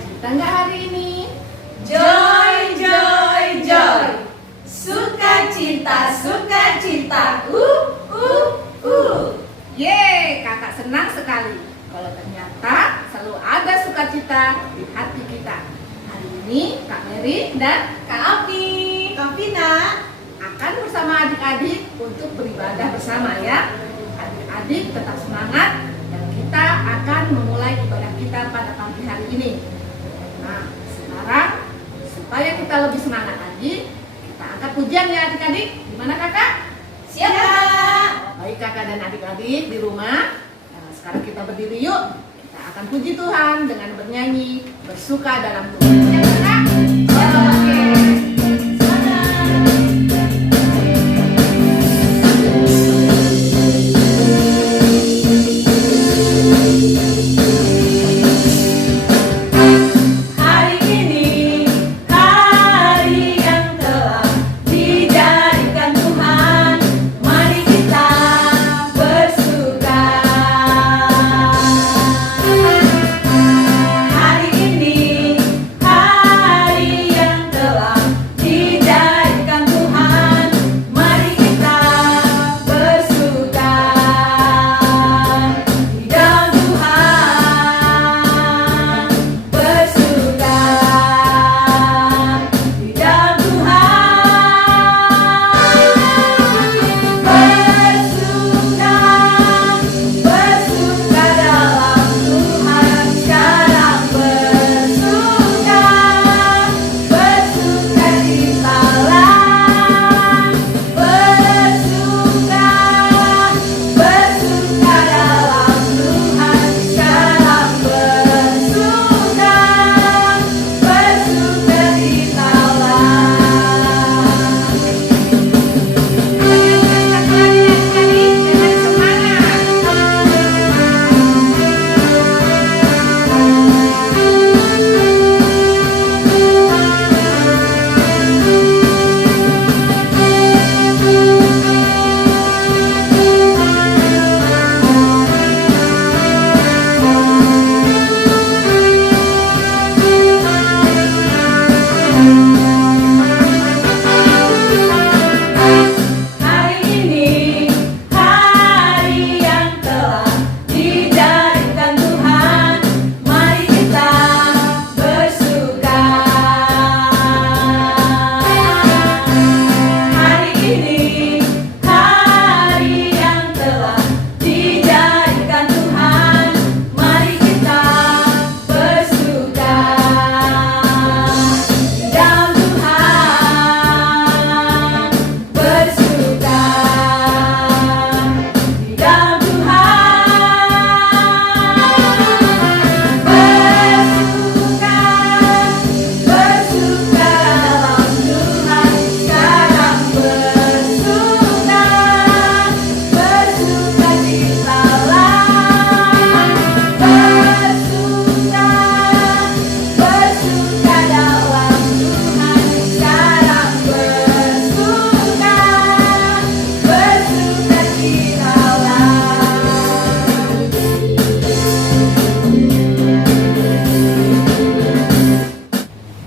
Sukacita nggak hari ini? Joy, joy, joy. Sukacita, sukacita. Yeay, kakak senang sekali kalau ternyata selalu ada sukacita di hati kita. Hari ini Kak Mary dan Kak Api, Kak Vina akan bersama adik-adik untuk beribadah bersama ya. Adik-adik tetap semangat dan kita akan memulai ibadah kita pada pagi hari ini. Nah, sekarang supaya kita lebih semangat lagi, kita angkat pujian ya adik-adik. Gimana kakak? Siap, Kak. Baik kakak dan adik-adik di rumah. Nah, sekarang kita berdiri yuk. Kita akan puji Tuhan dengan bernyanyi bersuka dalam Tuhan. Ya kakak? Oke.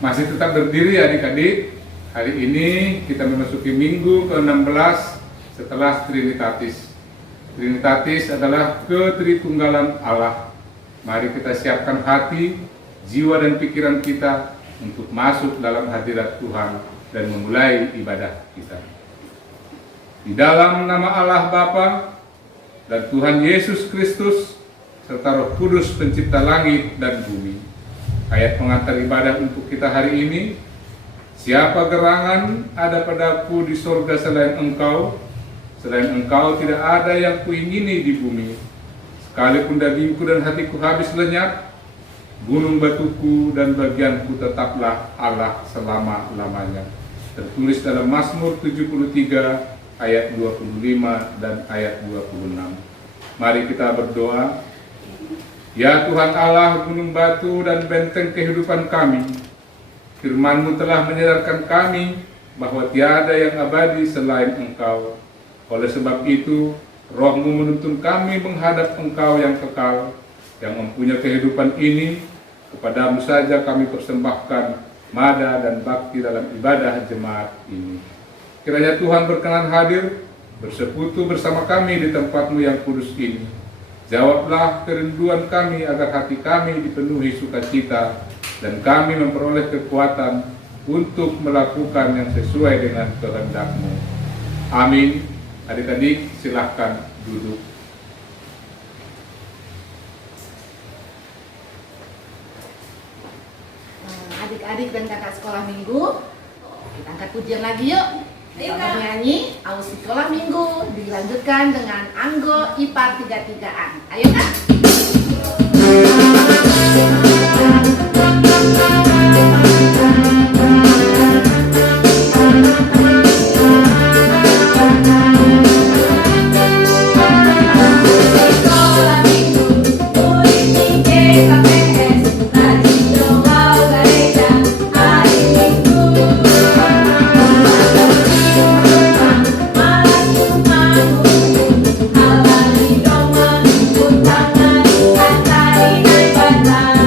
Masih tetap berdiri adik-adik. Hari ini kita memasuki minggu ke-16 setelah Trinitatis. Trinitatis adalah ketritunggalan Allah. Mari kita siapkan hati, jiwa dan pikiran kita untuk masuk dalam hadirat Tuhan dan memulai ibadah kita. Di dalam nama Allah Bapa dan Tuhan Yesus Kristus serta Roh Kudus pencipta langit dan bumi. Ayat pengantar ibadah untuk kita hari ini. Siapa gerangan ada padaku di sorga selain engkau? Selain engkau tidak ada yang kuingini di bumi. Sekalipun dagingku dan hatiku habis lenyap, gunung batuku dan bagianku tetaplah Allah selama-lamanya. Tertulis dalam Mazmur 73 ayat 25 dan ayat 26. Mari kita berdoa. Ya Tuhan Allah, gunung batu dan benteng kehidupan kami, firman-Mu telah menyadarkan kami bahwa tiada yang abadi selain Engkau. Oleh sebab itu, Roh-Mu menuntun kami menghadap Engkau yang kekal, yang mempunyai kehidupan ini. Kepadamu saja kami persembahkan mada dan bakti dalam ibadah jemaat ini. Kiranya Tuhan berkenan hadir, bersekutu bersama kami di tempat-Mu yang kudus ini. Jawablah kerinduan kami agar hati kami dipenuhi sukacita dan kami memperoleh kekuatan untuk melakukan yang sesuai dengan kehendak-Mu. Amin. Adik-adik silahkan duduk. Adik-adik dan kakak sekolah minggu, kita angkat pujian lagi yuk. Ayo, Kita Kak. bernyanyi aus sekolah minggu, dilanjutkan dengan Anggo IPA 3-3an. Ayo Kak. Sekolah minggu, murid KPS, rajin doa gereja hari Minggu. Malas bangun, awali doa, utangan, antari naibatan.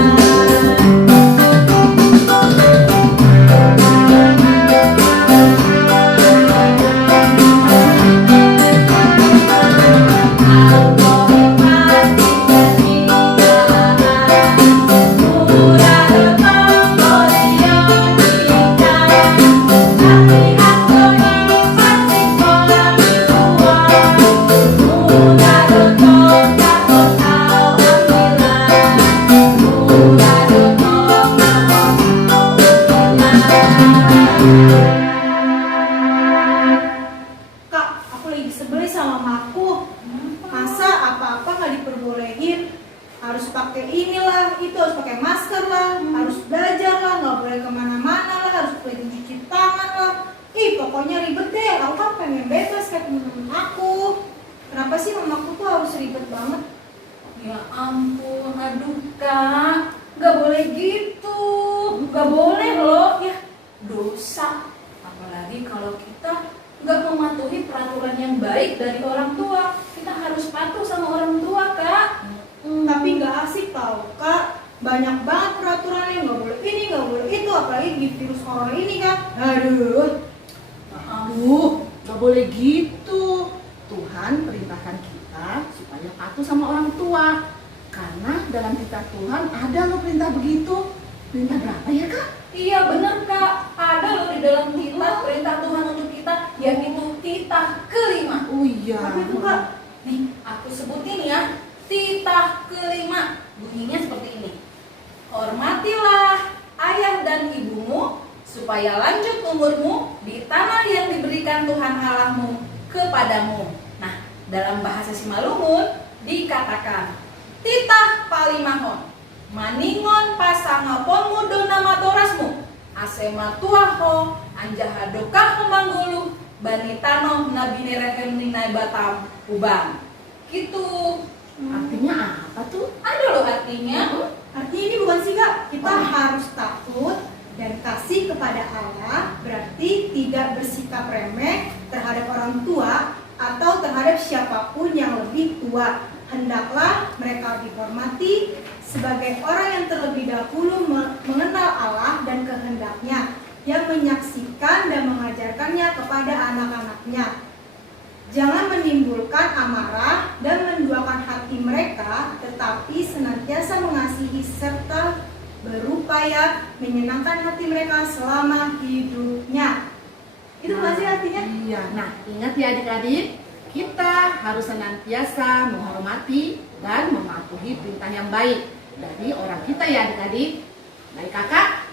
Kak, aku lagi sebel sama mamaku. Masa apa-apa nggak diperbolehin? Harus pakai inilah, itu harus pakai masker lah, harus belajar lah, nggak boleh kemana-mana lah, harus boleh cuci tangan lah. Ih, pokoknya ribet deh. Aku kan pengen bebas kayak temen-temen aku. Kenapa sih mamaku tuh harus ribet banget? Ya ampun, aduh Kak, gak boleh gitu, gak boleh loh, ya dosa. Apalagi kalau kita gak mematuhi peraturan yang baik dari orang tua, kita harus patuh sama orang tua Kak. Tapi nggak asik tau, Kak. Banyak banget peraturannya, nggak boleh ini, nggak boleh itu, apalagi di virus corona ini kan. Aduh, gak boleh gitu. Tuhan perintahkan kita supaya patuh sama orang tua. Karena dalam kitab Tuhan ada loh perintah begitu. Perintah berapa ya Kak? Iya bener Kak, ada loh di dalam kitab perintah Tuhan untuk kita, yaitu titah kelima. Oh iya. Apa itu, Kak? Nih, aku sebutin ya. Titah kelima, bunyinya seperti ini. Hormatilah ayah dan ibumu, supaya lanjut umurmu di tanah yang diberikan Tuhan Allahmu kepadamu. Nah, dalam bahasa Simalungun dikatakan, titah palimahon, maningon pasangaponmu dona matorasmu, asema tuaho, anjahadokaho manggulu, banitano nabinerehem ninai batam ubang. Gitu. Artinya apa tuh? Ada loh artinya. Artinya ini bukan sih, Kak, kita harus takut dan kasih kepada Allah, berarti tidak bersikap remeh terhadap orang tua atau terhadap siapapun yang lebih tua. Hendaklah mereka dihormati sebagai orang yang terlebih dahulu mengenal Allah dan kehendaknya, yang menyaksikan dan mengajarkannya kepada anak-anaknya. Jangan menimbulkan amarah dan menduakan hati mereka, tetapi senantiasa mengasihi serta berupaya menyenangkan hati mereka selama hidupnya. Itu masih artinya? Iya. Nah, ingat ya adik-adik, kita harus senantiasa menghormati dan mematuhi perintah yang baik dari orang kita ya adik-adik. Baik kakak,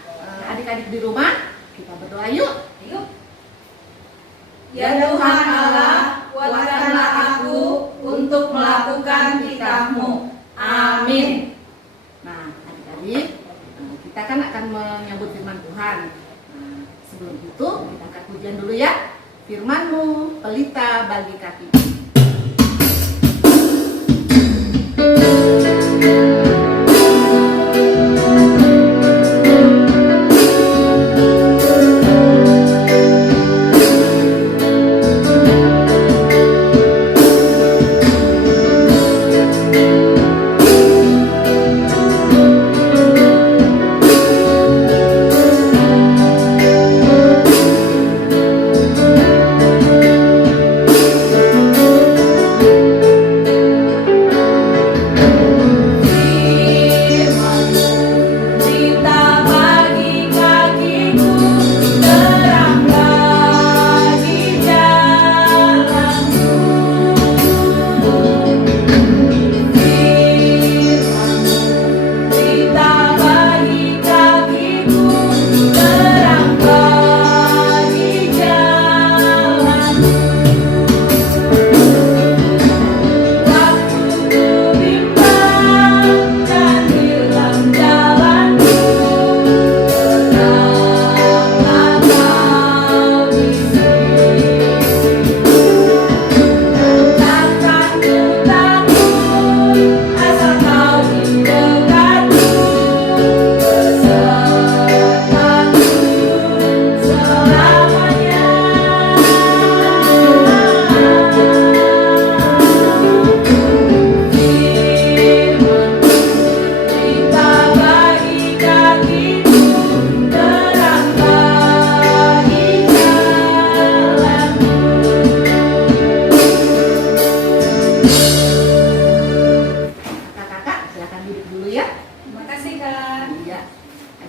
adik-adik di rumah, kita berdoa yuk. Yuk. Ya Tuhan Allah, kuatkanlah aku untuk melakukan titah-Mu. Amin. Nah, adik-adik, kita kan akan menyambut firman Tuhan. Nah, sebelum itu kita angkat pujian dulu ya. Firman-Mu, pelita bagi kaki.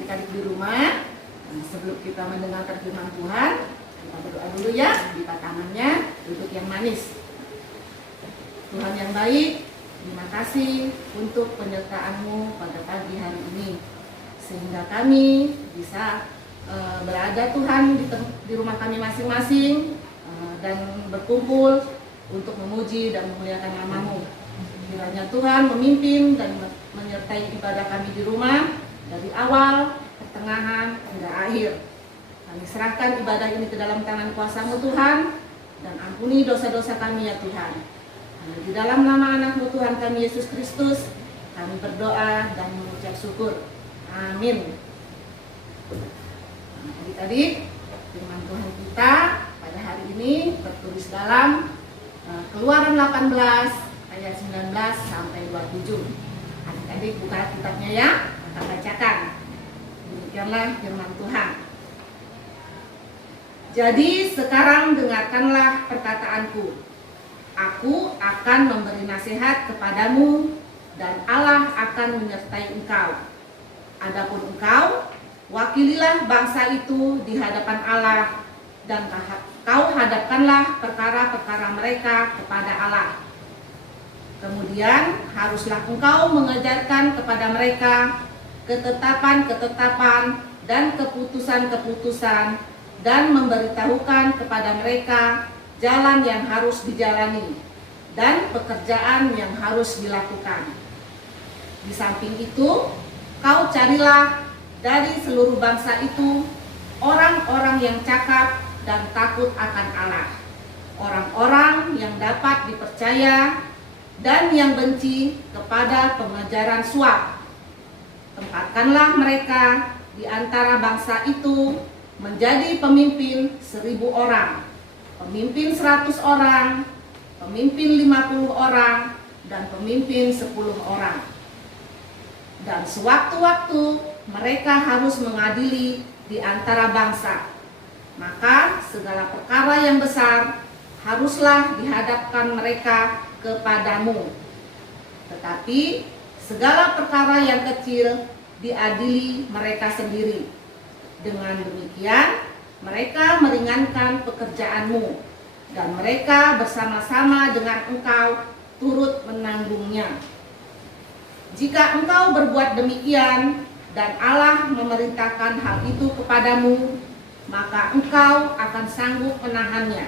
adik-adik di rumah. Nah, sebelum kita mendengarkan firman Tuhan, kita berdoa dulu ya. Lipat tangannya, duduk yang manis. Tuhan yang baik, terima kasih untuk penyertaan-Mu pada pagi hari ini, sehingga kami bisa berada Tuhan di rumah kami masing-masing dan berkumpul untuk memuji dan memuliakan nama-Mu. Kiranya Tuhan memimpin dan menyertai ibadah kami di rumah dari awal, pertengahan, hingga akhir. Kami serahkan ibadah ini ke dalam tangan kuasa-Mu Tuhan, dan ampuni dosa-dosa kami ya Tuhan. Karena di dalam nama anak-Mu Tuhan kami Yesus Kristus, kami berdoa dan mengucap syukur. Amin. Adik-adik, firman Tuhan kita pada hari ini tertulis dalam Keluaran 18 ayat 19 sampai 27. Adik-adik buka kitabnya ya, kita bacakan. Demikianlah firman Tuhan. Jadi sekarang dengarkanlah perkataanku. Aku akan memberi nasihat kepadamu dan Allah akan menyertai engkau. Adapun engkau, wakililah bangsa itu di hadapan Allah dan kau hadapkanlah perkara-perkara mereka kepada Allah. Kemudian haruslah engkau mengajarkan kepada mereka ketetapan-ketetapan dan keputusan-keputusan dan memberitahukan kepada mereka jalan yang harus dijalani dan pekerjaan yang harus dilakukan. Di samping itu, kau carilah dari seluruh bangsa itu orang-orang yang cakap dan takut akan Allah, orang-orang yang dapat dipercaya dan yang benci kepada pengajaran suap. Tempatkanlah mereka di antara bangsa itu menjadi pemimpin 1.000 orang, pemimpin 100 orang, pemimpin 50 orang, dan pemimpin 10 orang. Dan sewaktu-waktu mereka harus mengadili di antara bangsa. Maka segala perkara yang besar haruslah dihadapkan mereka kepadamu. Tetapi segala perkara yang kecil diadili mereka sendiri. Dengan demikian mereka meringankan pekerjaanmu, dan mereka bersama-sama dengan engkau turut menanggungnya. Jika engkau berbuat demikian dan Allah memerintahkan hal itu kepadamu, maka engkau akan sanggup menahannya,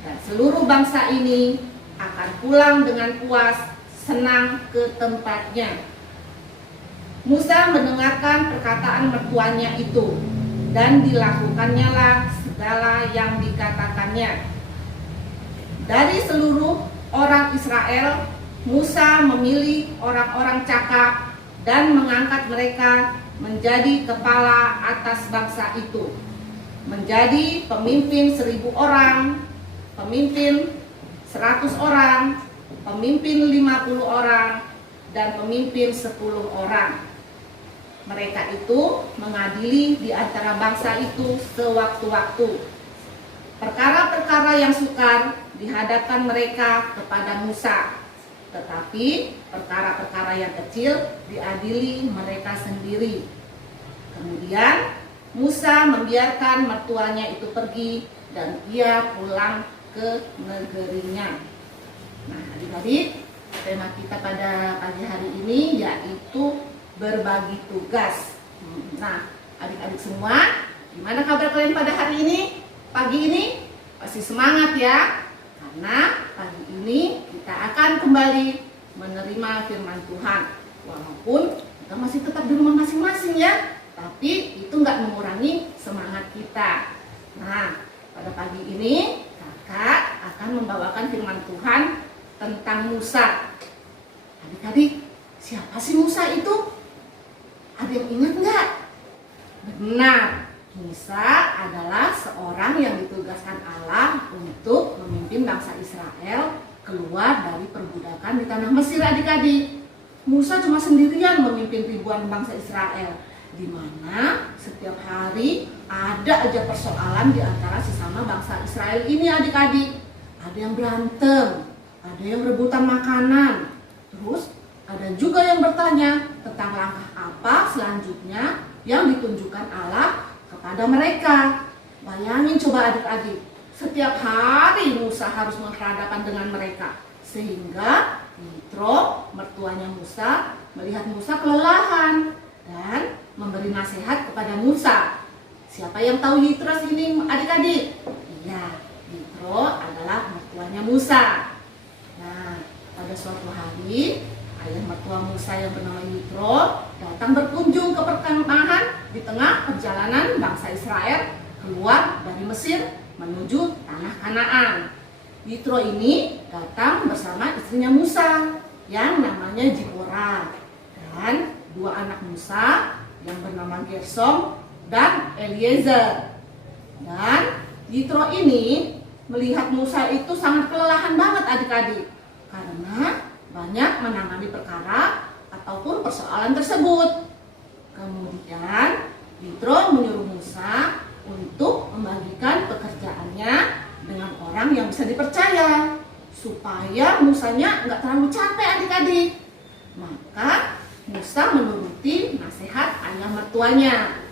dan seluruh bangsa ini akan pulang dengan puas, senang ke tempatnya. Musa mendengarkan perkataan mertuanya itu, dan dilakukannya lah segala yang dikatakannya. Dari seluruh orang Israel, Musa memilih orang-orang cakap dan mengangkat mereka menjadi kepala atas bangsa itu, menjadi pemimpin 1.000 orang, pemimpin 100 orang, pemimpin 50 orang, dan pemimpin 10 orang. Mereka itu mengadili di antara bangsa itu sewaktu-waktu. Perkara-perkara yang sukar dihadapkan mereka kepada Musa, tetapi perkara-perkara yang kecil diadili mereka sendiri. Kemudian Musa membiarkan mertuanya itu pergi dan ia pulang ke negerinya. Nah, adik-adik, tema kita pada pagi hari ini yaitu berbagi tugas. Nah, adik-adik semua, gimana kabar kalian pada hari ini? Pagi ini pasti semangat ya, karena pagi ini kita akan kembali menerima firman Tuhan. Walaupun kita masih tetap di rumah masing-masing ya, tapi itu nggak mengurangi semangat kita. Nah, pada pagi ini kakak akan membawakan firman Tuhan tentang Musa. Adik-adik, siapa sih Musa itu? Ada yang ingat nggak? Benar, Musa adalah seorang yang ditugaskan Allah untuk memimpin bangsa Israel keluar dari perbudakan di tanah Mesir. Adik-adik, Musa cuma sendirian memimpin ribuan bangsa Israel, di mana setiap hari ada aja persoalan di antara sesama bangsa Israel ini. Adik-adik, ada yang berantem, ada yang rebutan makanan, terus ada juga yang bertanya tentang langkah apa selanjutnya yang ditunjukkan Allah kepada mereka. Bayangin coba adik-adik, setiap hari Musa harus berhadapan dengan mereka. Sehingga Yitro, mertuanya Musa, melihat Musa kelelahan dan memberi nasihat kepada Musa. Siapa yang tahu Yitro ini adik-adik? Iya, Yitro adalah mertuanya Musa. Nah, pada suatu hari, ayah mertua Musa yang bernama Yitro datang berkunjung ke perkemahan di tengah perjalanan bangsa Israel keluar dari Mesir menuju tanah Kanaan. Yitro ini datang bersama istrinya Musa yang namanya Zipora dan dua anak Musa yang bernama Gersom dan Eliezer. Dan Yitro ini melihat Musa itu sangat kelelahan banget adik-adik karena banyak menangani perkara ataupun persoalan tersebut. Kemudian Yitro menyuruh Musa untuk membagikan pekerjaannya dengan orang yang bisa dipercaya supaya Musanya nggak terlalu capek adik-adik. Maka Musa menuruti nasihat ayah mertuanya.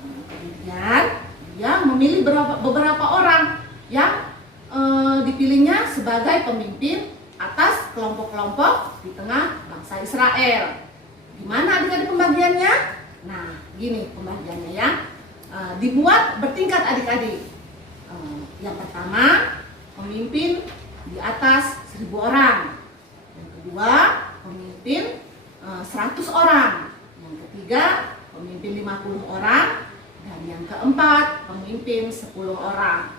Kemudian dia memilih beberapa orang yang dipilihnya sebagai pemimpin atas kelompok-kelompok di tengah bangsa Israel. Gimana adik-adik pembagiannya? Nah, gini pembagiannya ya. Dibuat bertingkat adik-adik. Yang pertama, pemimpin di atas 1.000 orang. Yang kedua, pemimpin 100 orang. Yang ketiga, pemimpin 50 orang. Dan yang keempat, pemimpin 10 orang.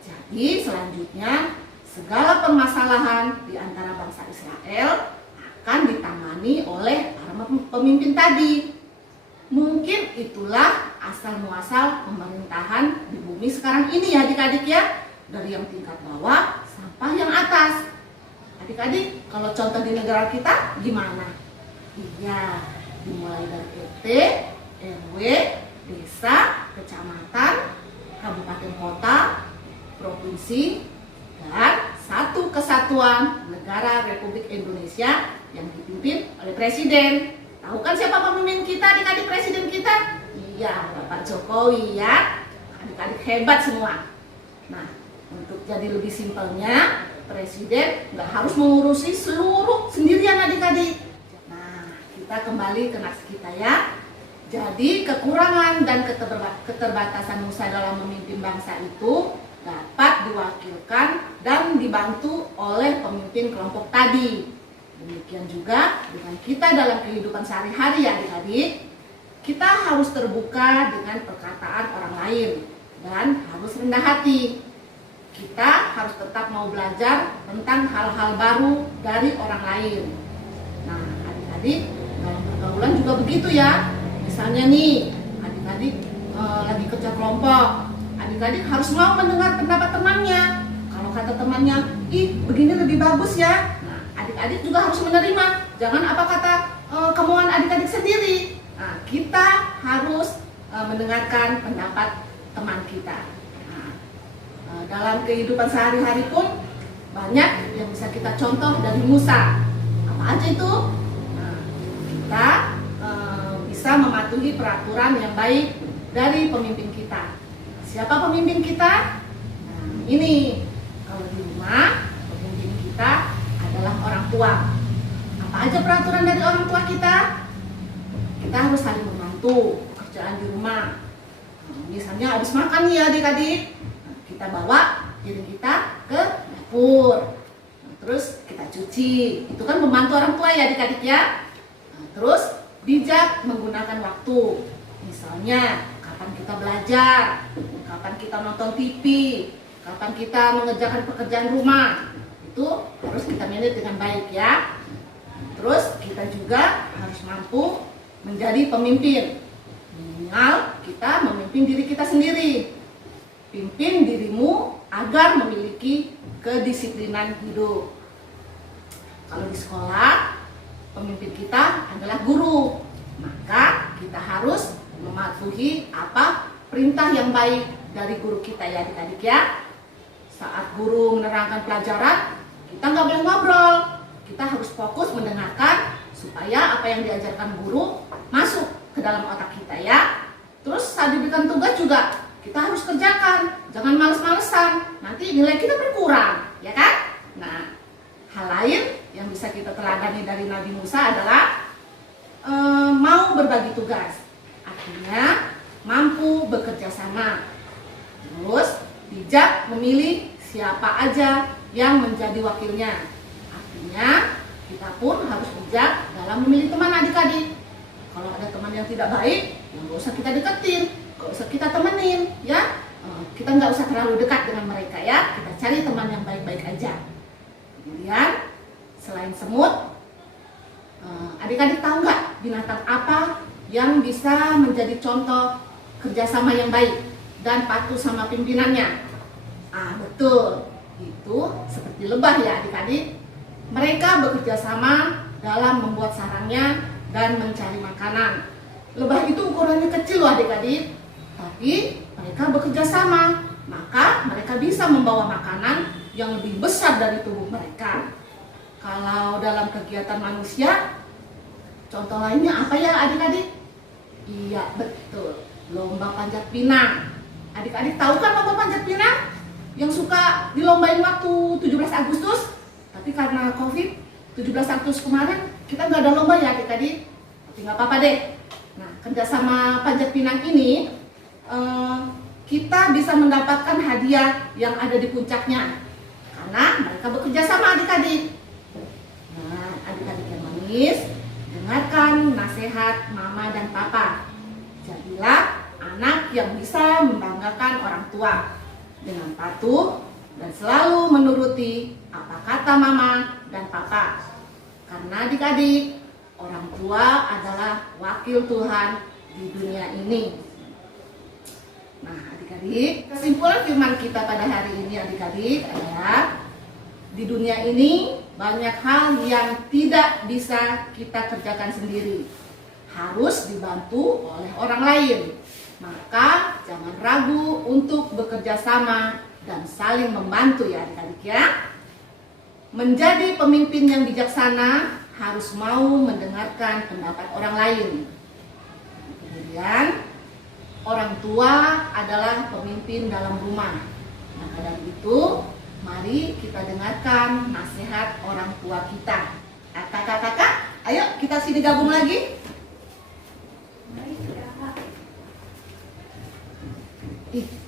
Jadi selanjutnya, segala permasalahan di antara bangsa Israel akan ditangani oleh para pemimpin tadi. Mungkin itulah asal muasal pemerintahan di bumi sekarang ini ya adik-adik ya. Dari yang tingkat bawah sampai yang atas. Adik-adik, kalau contoh di negara kita gimana? Iya, dimulai dari RT, RW, desa, kecamatan, kabupaten kota, provinsi, dan satu kesatuan negara Republik Indonesia yang dipimpin oleh presiden. Tahu kan siapa pemimpin kita, adik-adik presiden kita? Iya, Bapak Jokowi ya. Adik-adik hebat semua. Nah, untuk jadi lebih simpelnya, presiden nggak harus mengurusi seluruh sendirian adik-adik. Nah, kita kembali ke naks kita ya. Jadi kekurangan dan keterbatasan Musa dalam memimpin bangsa itu dapat diwakilkan dan dibantu oleh pemimpin kelompok tadi. Demikian juga dengan kita dalam kehidupan sehari-hari ya adik-adik. Kita harus terbuka dengan perkataan orang lain dan harus rendah hati. Kita harus tetap mau belajar tentang hal-hal baru dari orang lain. Nah adik-adik, dalam pergaulan juga begitu ya. Misalnya nih, adik-adik lagi kerja kelompok. Adik-adik harus mau mendengar pendapat temannya. Kalau kata temannya, ih begini lebih bagus ya. Adik-adik juga harus menerima, jangan apa kata kemauan adik-adik sendiri. Nah, kita harus mendengarkan pendapat teman kita. Nah, dalam kehidupan sehari-hari pun banyak yang bisa kita contoh dari Musa. Apa aja itu? Nah, kita bisa mematuhi peraturan yang baik dari pemimpin kita. Siapa pemimpin kita? Nah, ini kalau di rumah pemimpin kita adalah orang tua. Apa aja peraturan dari orang tua kita? Kita harus saling membantu pekerjaan di rumah. Misalnya habis makan nih ya adik-adik, kita bawa piring kita ke dapur. Terus kita cuci. Itu kan membantu orang tua ya adik-adik ya. Terus bijak menggunakan waktu. Misalnya kapan kita belajar, kapan kita nonton TV, kapan kita mengerjakan pekerjaan rumah. Itu harus kita manage dengan baik ya. Terus kita juga harus mampu menjadi pemimpin. Minimal kita memimpin diri kita sendiri. Pimpin dirimu agar memiliki kedisiplinan hidup. Kalau di sekolah, pemimpin kita adalah guru. Maka kita harus mematuhi apa perintah yang baik dari guru kita ya adik-adik ya. Saat guru menerangkan pelajaran, kita nggak boleh ngobrol. Kita harus fokus mendengarkan supaya apa yang diajarkan guru masuk ke dalam otak kita ya. saat diberikan tugas juga kita harus kerjakan, jangan males-malesan, nanti nilai kita berkurang, ya kan? Nah, hal lain yang bisa kita teladani dari Nabi Musa adalah mau berbagi tugas, artinya mampu bekerja sama, terus bijak memilih siapa aja yang menjadi wakilnya, artinya kita pun harus bijak dalam memilih teman adik-adik. Kalau ada teman yang tidak baik, ya nggak usah kita deketin, nggak usah kita temenin, ya. Kita nggak usah terlalu dekat dengan mereka, ya. Kita cari teman yang baik-baik aja. Kemudian, selain semut, adik-adik tahu nggak binatang apa yang bisa menjadi contoh kerjasama yang baik dan patuh sama pimpinannya? Betul, itu seperti lebah ya adik-adik. Mereka bekerja sama dalam membuat sarangnya dan mencari makanan. Lebah itu ukurannya kecil loh adik-adik, tapi mereka bekerja sama, maka mereka bisa membawa makanan yang lebih besar dari tubuh mereka. Kalau dalam kegiatan manusia, contoh lainnya apa ya adik-adik? Iya betul, lomba panjat pinang. Adik-adik tahu kan lomba panjat pinang? Yang suka dilombain waktu 17 Agustus, tapi karena COVID 17 Agustus kemarin kita nggak ada lomba ya adik-adik, tapi nggak apa-apa deh. Nah, kerjasama panjat pinang ini kita bisa mendapatkan hadiah yang ada di puncaknya karena mereka bekerja sama adik-adik. Nah, adik-adik yang manis, dengarkan nasihat mama dan papa. Jadilah anak yang bisa membanggakan orang tua dengan patuh dan selalu menuruti apa kata mama dan papa. Karena adik-adik, orang tua adalah wakil Tuhan di dunia ini. Nah adik-adik, kesimpulan firman kita pada hari ini adik-adik adalah di dunia ini banyak hal yang tidak bisa kita kerjakan sendiri, harus dibantu oleh orang lain. Maka jangan ragu untuk bekerja sama dan saling membantu ya adik-adik ya. Menjadi pemimpin yang bijaksana harus mau mendengarkan pendapat orang lain. Kemudian orang tua adalah pemimpin dalam rumah. Maka dari itu mari kita dengarkan nasihat orang tua kita. Kakak-kakak, ayo kita sini gabung lagi.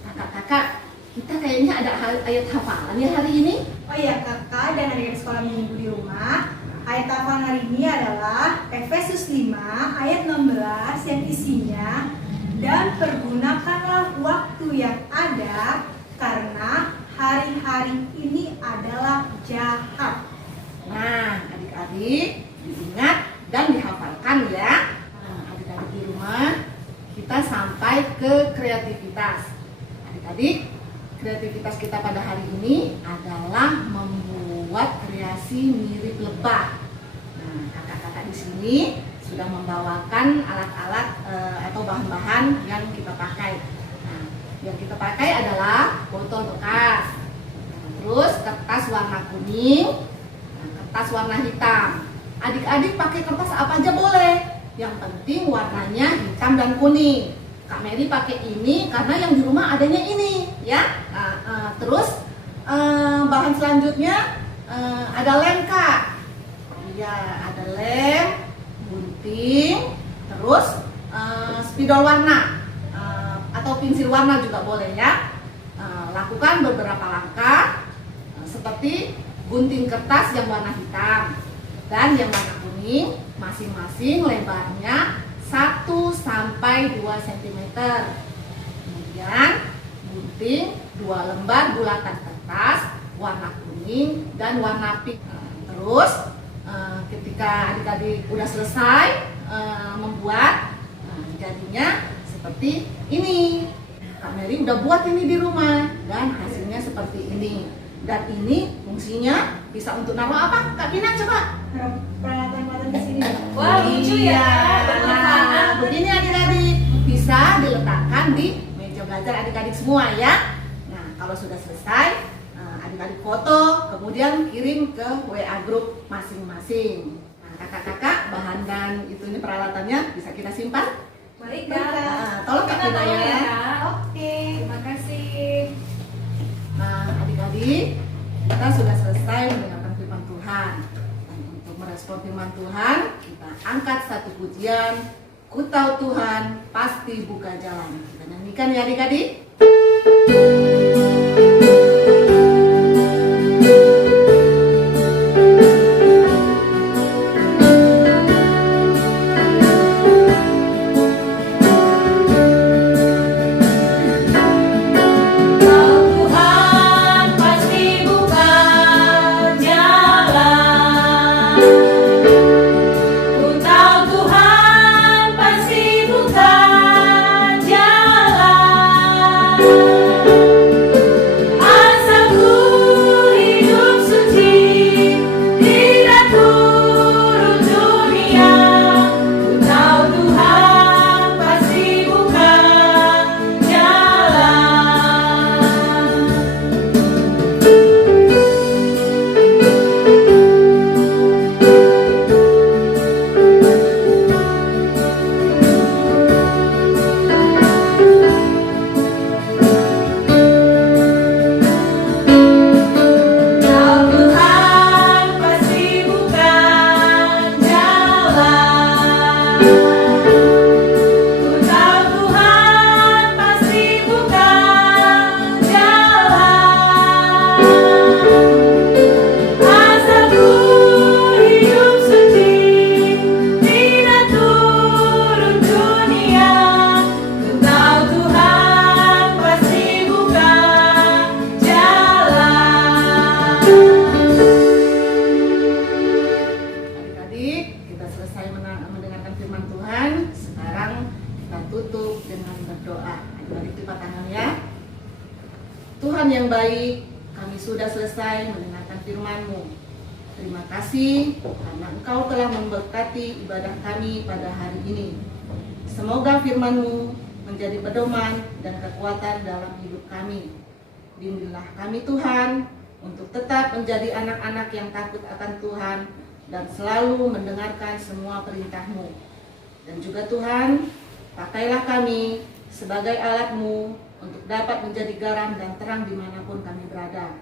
Kakak-kakak, kita kayaknya ada ayat hafalan ya hari ini. Oh iya kakak dan adik-adik sekolah minggu di rumah, ayat hafalan hari ini adalah Efesus 5 ayat 16 yang isinya, dan pergunakanlah waktu yang ada karena hari-hari ini adalah jahat. Nah adik-adik diingat dan dihafalkan ya. Nah, adik-adik di rumah kita sampai ke kreativitas. Adik-adik, kreativitas kita pada hari ini adalah membuat kreasi mirip lebah. Nah, kakak-kakak di sini sudah membawakan alat-alat atau bahan-bahan yang kita pakai. Nah, yang kita pakai adalah botol bekas, terus kertas warna kuning, kertas warna hitam. Adik-adik pakai kertas apa aja boleh, yang penting warnanya hitam dan kuning. Kak Mary pakai ini karena yang di rumah adanya ini, ya. Terus bahan selanjutnya ada lem kak. Iya, ada lem, gunting, terus spidol warna atau pensil warna juga boleh ya. Lakukan beberapa langkah seperti gunting kertas yang warna hitam dan yang warna kuning, masing-masing lebarnya 1 sampai 2 cm. Kemudian gunting 2 lembar bulatan kertas warna kuning dan warna pink. Terus ketika adik-adik udah selesai membuat, jadinya seperti ini. Kak Mary udah buat ini di rumah dan hasilnya seperti ini. Dan ini fungsinya bisa untuk naruh apa? Kak Pina coba. Peralatan-peralatan di sini. Wah lucu ya, Nah, begini adik-adik, bisa diletakkan di meja belajar adik-adik semua ya. Nah, kalau sudah selesai, adik-adik foto, kemudian kirim ke WA grup masing-masing. Nah, kakak-kakak, bahan dan ini peralatannya bisa kita simpan. Baik Kak. Nah, tolong Kak Tina tolong ya. Kak. Oke. Terima kasih. Nah, adik-adik, kita sudah selesai mendengarkan firman Tuhan. Dan untuk merespon firman Tuhan, kita angkat satu pujian. Ku tahu Tuhan pasti buka jalan. Kita nyanyikan ya adik-adik. Tuhan pasti buka jalan. Ku tahu Tuhan pasti buka jalan. Asal ku hidup suci, tidak turun dunia. Ku tahu Tuhan pasti buka jalan. Kau Tuhan pasti buka jalan. Ku tahu Tuhan pasti buka jalan. Asal ku hidup suci, tidak turun dunia. Ku tahu Tuhan pasti buka jalan. Adik-adik, kita selesai mendengarkan firman Tuhan. Sekarang kita tutup dengan berdoa. Adik-adik lipat tangan ya. Tuhan yang baik, kami sudah selesai mendengarkan firman-Mu. Terima kasih karena Engkau telah memberkati ibadah kami pada hari ini. Semoga firman-Mu menjadi pedoman dan kekuatan dalam hidup kami. Bimbinglah kami Tuhan untuk tetap menjadi anak-anak yang takut akan Tuhan dan selalu mendengarkan semua perintah-Mu. Dan juga Tuhan, pakailah kami sebagai alat-Mu untuk dapat menjadi garam dan terang dimanapun kami berada.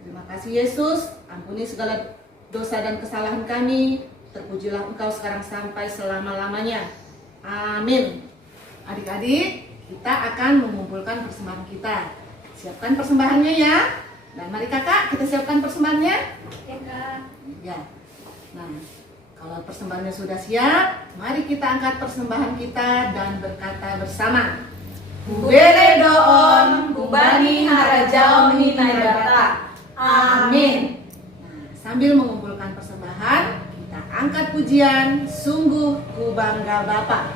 Terima kasih Yesus, ampuni segala dosa dan kesalahan kami. Terpujilah Engkau sekarang sampai selama-lamanya. Amin. Adik-adik, kita akan mengumpulkan persembahan kita. Siapkan persembahannya ya. Dan mari kakak, kita siapkan persembahannya. Ya Kak. Ya. Nah, kalau persembahannya sudah siap, mari kita angkat persembahan kita dan berkata bersama. Kubele doon, kubani harajaon hinayata. Amin. Nah, sambil mengumpulkan persembahan, kita angkat pujian. Sungguh ku bangga Bapa.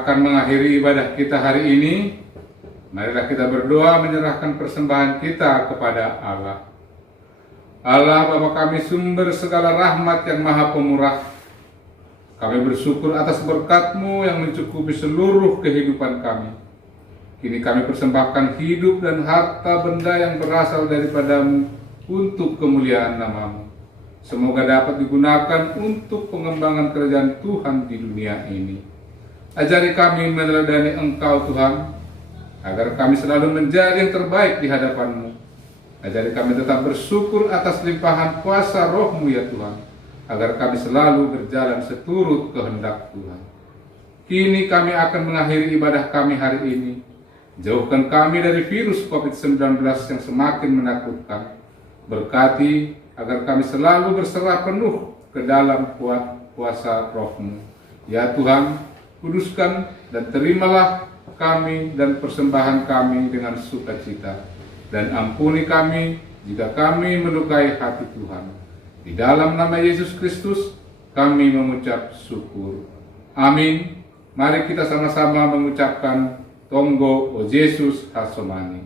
akan mengakhiri ibadah kita hari ini, marilah kita berdoa menyerahkan persembahan kita kepada Allah. Allah Bapa kami, sumber segala rahmat yang maha pemurah, kami bersyukur atas berkat-Mu yang mencukupi seluruh kehidupan kami. Kini kami persembahkan hidup dan harta benda yang berasal daripada-Mu untuk kemuliaan nama-Mu. Semoga dapat digunakan untuk pengembangan kerajaan Tuhan di dunia ini. Ajari kami meneladani Engkau Tuhan, agar kami selalu menjadi yang terbaik di hadapan-Mu. Ajari kami tetap bersyukur atas limpahan kuasa Roh-Mu ya Tuhan, agar kami selalu berjalan seturut kehendak Tuhan. Kini kami akan mengakhiri ibadah kami hari ini. Jauhkan kami dari virus COVID-19 yang semakin menakutkan. Berkati agar kami selalu berserah penuh ke dalam kuasa Roh-Mu. Ya Tuhan, kuduskan dan terimalah kami dan persembahan kami dengan sukacita. Dan ampuni kami jika kami melukai hati Tuhan. Di dalam nama Yesus Kristus kami mengucap syukur. Amin. Mari kita sama-sama mengucapkan Tonggo O Yesus Hasomani.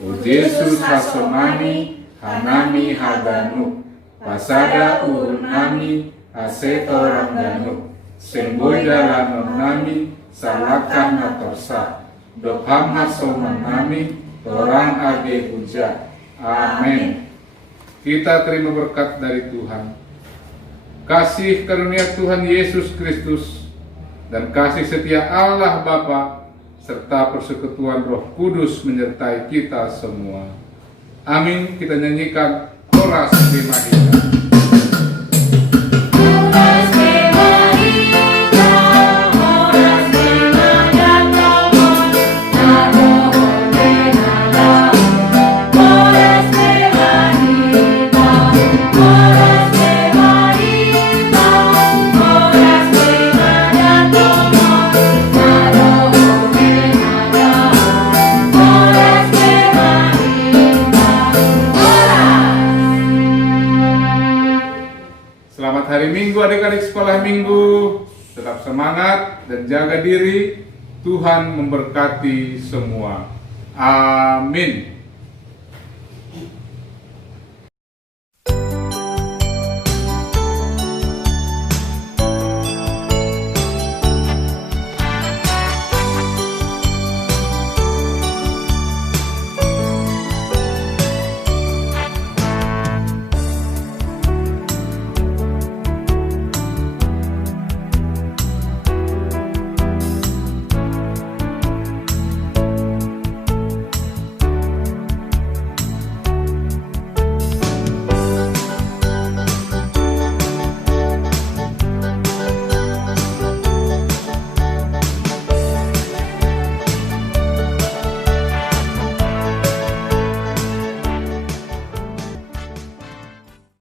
O Yesus Hasomani, Hanami Haganu, Pasada Urun Ami, Asetorang Danu, Semboida Lanon Nami, Salakan Natorsa, Dopham Hasoman Nami, Torang Age Puja. Amin. Kita terima berkat dari Tuhan. Kasih karunia Tuhan Yesus Kristus dan kasih setia Allah Bapa serta persekutuan Roh Kudus menyertai kita semua. Amin. Kita nyanyikan Koras de Maria. Selamat hari Minggu adik-adik sekolah Minggu. Tetap semangat dan jaga diri. Tuhan memberkati semua. Amin.